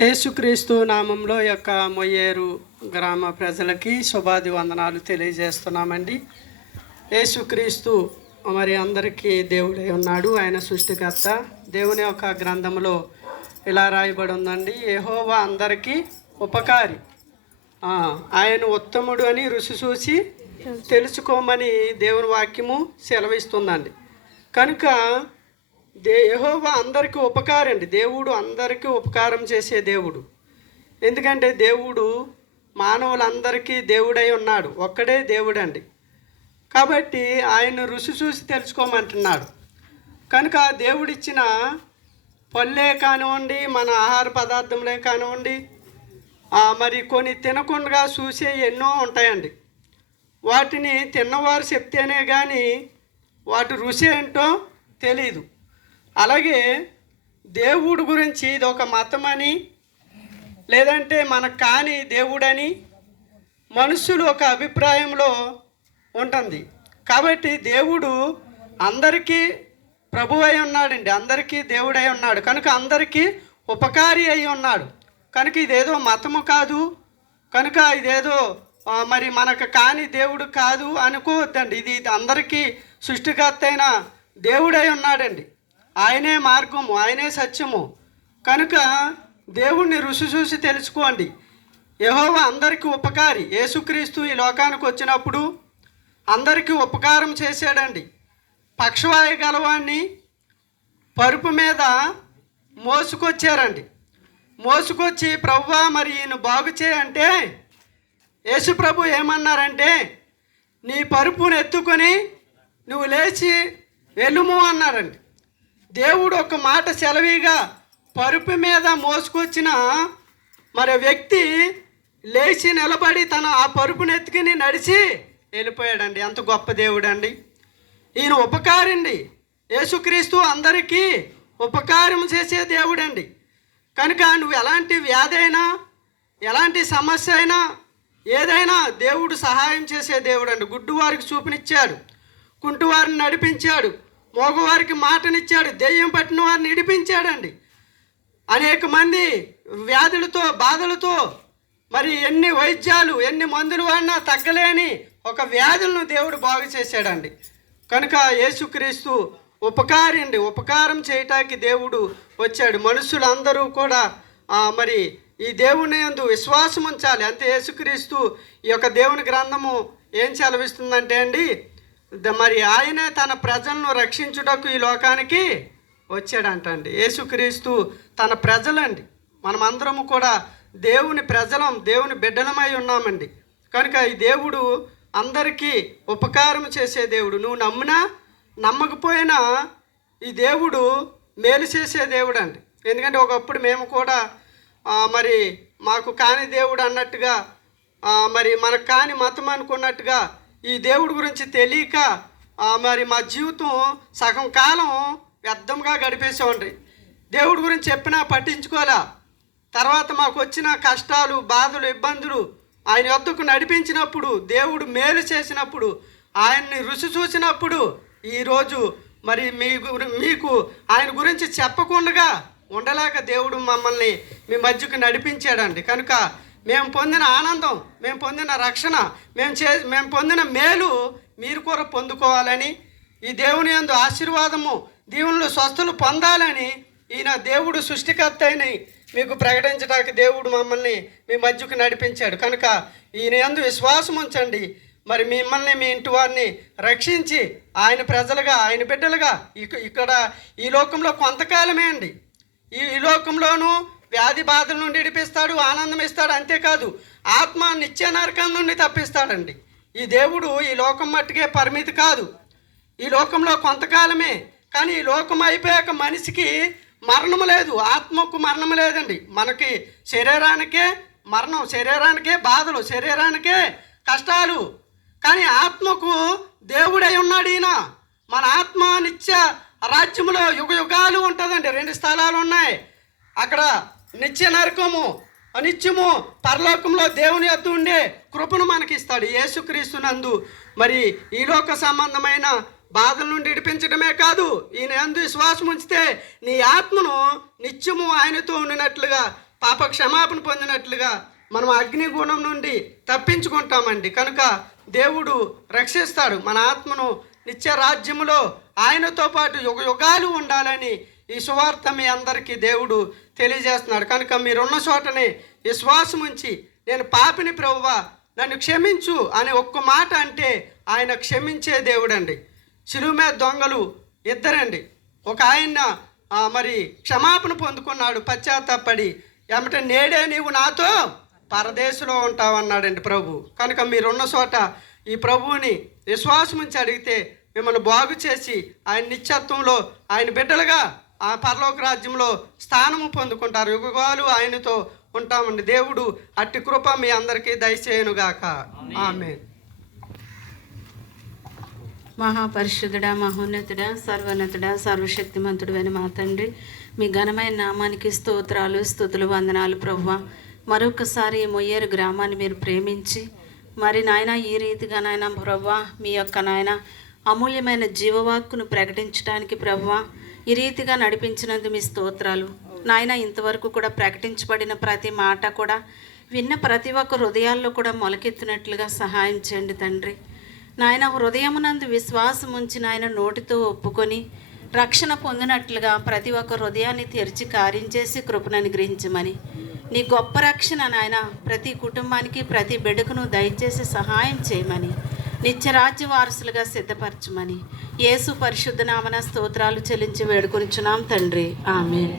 యేసుక్రీస్తు నామంలో యొక్క మొయ్యేరు గ్రామ ప్రజలకి శుభాది వందనాలు తెలియజేస్తున్నామండి. యేసుక్రీస్తు మరి అందరికీ దేవుడై ఉన్నాడు. ఆయన సృష్టికర్త. దేవుని యొక్క గ్రంథంలో ఇలా రాయబడి ఉందండి, యెహోవా అందరికీ ఉపకారి, ఆయన ఉత్తముడు అని రుచి చూసి తెలుసుకోమని దేవుని వాక్యము సెలవిస్తుందండి. కనుక యెహోవా అందరికీ ఉపకారం అండి. దేవుడు అందరికీ ఉపకారం చేసే దేవుడు. ఎందుకంటే దేవుడు మానవులందరికీ దేవుడై ఉన్నాడు. ఒక్కడే దేవుడండి. కాబట్టి ఆయన రుచి చూసి తెలుసుకోమంటున్నాడు. కనుక దేవుడిచ్చిన పళ్ళే కానివ్వండి, మన ఆహార పదార్థములే కానివ్వండి, మరి కొన్ని తినకుండా చూసే ఎన్నో ఉంటాయండి. వాటిని తిన్నవారు చెప్తేనే కానీ వాటి రుచి ఏంటో తెలీదు. అలాగే దేవుడు గురించి ఇది ఒక మతమని, లేదంటే మనకు కాని దేవుడని మనుషులు ఒక అభిప్రాయంలో ఉంటుంది. కాబట్టి దేవుడు అందరికీ ప్రభువై ఉన్నాడండి. అందరికీ దేవుడై ఉన్నాడు. కనుక అందరికీ ఉపకారి అయి ఉన్నాడు. కనుక ఇదేదో మతము కాదు, కనుక ఇదేదో మరి మనకు కాని దేవుడు కాదు అనుకోవద్దండి. ఇది అందరికీ సృష్టికర్త అయిన దేవుడై ఉన్నాడండి. ఆయనే మార్గము, ఆయనే సత్యము. కనుక దేవుణ్ణి రుచి చూసి తెలుసుకోండి. యెహోవా అందరికీ ఉపకారి. యేసుక్రీస్తు ఈ లోకానికి వచ్చినప్పుడు అందరికీ ఉపకారం చేశాడండి. పక్షవాయు గలవాన్ని పరుపు మీద మోసుకొచ్చారండి. మోసుకొచ్చి ప్రభువా మరి ఈయన బాగు చేయంటే యేసుప్రభు ఏమన్నారంటే, నీ పరుపును ఎత్తుకొని నువ్వు లేచి వెళ్ళుము అన్నారండి. దేవుడు ఒక మాట సెలవిగా పరుపు మీద మోసుకొచ్చిన మరి వ్యక్తి లేచి నిలబడి ఆ పరుపును ఎత్తుకుని నడిచి వెళ్ళిపోయాడండి. ఎంత గొప్ప దేవుడు అండి ఈయన. ఉపకారండి. యేసుక్రీస్తు అందరికీ ఉపకారం చేసే దేవుడండి. కనుక నువ్వు ఎలాంటి వ్యాధి అయినా, ఎలాంటి సమస్య అయినా, ఏదైనా దేవుడు సహాయం చేసే దేవుడు అండి. గుడ్డివారికి చూపునిచ్చాడు, కుంటివారిని నడిపించాడు, మోగవారికి మాటనిచ్చాడు, దెయ్యం పట్టిన వారిని విడిపించాడండి. అనేక మంది వ్యాధులతో బాధలతో మరి ఎన్ని వైద్యాలు ఎన్ని మందులు వాడినా తగ్గలేని ఒక వ్యాధులను దేవుడు బాగు చేశాడండి. కనుక యేసుక్రీస్తు ఉపకారి అండి. ఉపకారం చేయటానికి దేవుడు వచ్చాడు. మనుషులందరూ కూడా మరి ఈ దేవుని యందు విశ్వాసం ఉంచాలి. అంతే. యేసుక్రీస్తు ఈ యొక్క దేవుని గ్రంథము ఏం సెలవిస్తుందంటే అండి, మరి ఆయనే తన ప్రజలను రక్షించుటకు ఈ లోకానికి వచ్చాడంటండి. యేసుక్రీస్తు తన ప్రజలండి. మనమందరము కూడా దేవుని ప్రజలం, దేవుని బిడ్డలమై ఉన్నామండి. కనుక ఈ దేవుడు అందరికీ ఉపకారం చేసే దేవుడు. నువ్వు నమ్మినా నమ్మకపోయినా ఈ దేవుడు మేలు చేసే దేవుడు అండి. ఎందుకంటే ఒకప్పుడు మేము కూడా మరి మాకు కాని దేవుడు అన్నట్టుగా, మరి మనకు కాని మతం అనుకున్నట్టుగా ఈ దేవుడి గురించి తెలియక మరి మా జీవితం సగం కాలం వ్యర్థంగా గడిపేసామండి. దేవుడి గురించి చెప్పినా పట్టించుకోలే. తర్వాత మాకు వచ్చిన కష్టాలు, బాధలు, ఇబ్బందులు ఆయన వద్దకు నడిపించినప్పుడు, దేవుడు మేలు చేసినప్పుడు, ఆయన్ని రుచి చూసినప్పుడు ఈరోజు మరి మీకు ఆయన గురించి చెప్పకుండా ఉండలేక దేవుడు మమ్మల్ని మీ మధ్యకు నడిపించాడండి. కనుక మేము పొందిన ఆనందం, మేము పొందిన రక్షణ, మేము పొందిన మేలు మీరు కూడా పొందుకోవాలని, ఈ దేవుని యందు ఆశీర్వాదము, దీవులు స్వస్థలు పొందాలని ఈయన దేవుడు సృష్టికర్త అయిన మీకు ప్రకటించడానికి దేవుడు మమ్మల్ని మీ మధ్యకు నడిపించాడు. కనుక ఈయన యందు విశ్వాసం ఉంచండి. మరి మిమ్మల్ని, మీ ఇంటి వారిని రక్షించి ఆయన ప్రజలుగా, ఆయన బిడ్డలుగా ఇక్కడ ఈ లోకంలో కొంతకాలమే అండి. ఈ లోకంలోనూ వ్యాధి బాధల నుండి విడిపిస్తాడు, ఆనందం ఇస్తాడు. అంతేకాదు ఆత్మ నిత్య నరకం నుండి తప్పిస్తాడండి. ఈ దేవుడు ఈ లోకం మట్టుకే పరిమితి కాదు. ఈ లోకంలో కొంతకాలమే. కానీ ఈ లోకం అయిపోయాక మనిషికి మరణం లేదు, ఆత్మకు మరణం లేదండి. మనకి శరీరానికే మరణం, శరీరానికే బాధలు, శరీరానికే కష్టాలు. కానీ ఆత్మకు దేవుడై ఉన్నాడు ఈయన. మన ఆత్మ నిత్య రాజ్యంలో యుగ యుగాలు ఉంటుందండి. 2 స్థలాలు ఉన్నాయి. అక్కడ నిత్య నరకము, అనిత్యము, పరలోకంలో దేవుని యొద్ద ఉండే కృపను మనకి ఇస్తాడు యేసుక్రీస్తునందు. మరి ఈ లోక సంబంధమైన బాధల నుండి విడిపించడమే కాదు, ఈయన యందు విశ్వాసం ఉంచితే నీ ఆత్మను నిత్యము ఆయనతో ఉండినట్లుగా పాప క్షమాపణ పొందినట్లుగా మనం అగ్నిగుణం నుండి తప్పించుకుంటామండి. కనుక దేవుడు రక్షిస్తాడు మన ఆత్మను. నిత్య రాజ్యములో ఆయనతో పాటు యుగ యుగాలు ఉండాలని ఈ సువార్త మీ అందరికీ దేవుడు తెలియజేస్తున్నాడు. కనుక మీరున్న చోటనే విశ్వాసం ఉంచి నేను పాపిని ప్రభువా నన్ను క్షమించు అని ఒక్క మాట అంటే ఆయన క్షమించే దేవుడండి. శిలువ మీద దొంగలు ఇద్దరండి. ఒక ఆయన మరి క్షమాపణ పొందుకున్నాడు పశ్చాత్తాపడి, ఏమంటే నేడే నీవు నాతో పరదేశంలో ఉంటావన్నాడండి ప్రభు. కనుక మీరున్న చోట ఈ ప్రభువుని విశ్వాసం ఉంచి అడిగితే మిమ్మల్ని బాగు చేసి ఆయన నిత్యత్వంలో ఆయన బిడ్డలుగా ఆ పరలోక రాజ్యంలో స్థానము పొందుకుంటారు. యుగాలు ఆయనతో ఉంటామండి. దేవుడు అట్టి కృప మీ అందరికీ దయచేయునుగాక. ఆమేన్. మహాపరిశుద్ధుడా, మహోన్నతుడా, సర్వోన్నతుడా, సర్వశక్తిమంతుడు అని మా తండ్రి, మీ ఘనమైన నామానికి స్తోత్రాలు, స్తుతులు, వందనాలు ప్రభువా. మరొకసారి ఈ మొయ్యేరు గ్రామాన్ని మీరు ప్రేమించి మరి నాయన ఈ రీతిగా నాయన ప్రభువా మీ యొక్క నాయన అమూల్యమైన జీవవాక్కును ప్రకటించడానికి ప్రభువా ఈ రీతిగా నడిపించినందుకు మీ స్తోత్రాలు నాయన. ఇంతవరకు కూడా ప్రకటించబడిన ప్రతి మాట కూడా విన్న ప్రతి ఒక్క హృదయాల్లో కూడా మొలకెత్తినట్లుగా సహాయం చేయండి తండ్రి. నాయన హృదయమునందు విశ్వాసం ఉంచి నాయన నోటితో ఒప్పుకొని రక్షణ పొందినట్లుగా ప్రతి ఒక్క హృదయాన్ని తెరిచి కార్యం చేసి కృపను అనుగ్రహించమని, నీ గొప్ప రక్షణ నాయన ప్రతి కుటుంబానికి ప్రతి బిడ్డకును దయచేసి సహాయం చేయమని, నిత్యరాజ్య వారసులుగా సిద్ధపరచమని యేసు పరిశుద్ధ నామన స్తోత్రాలు చెల్లించి వేడుకొనిచున్నాం తండ్రి. ఆమేన్.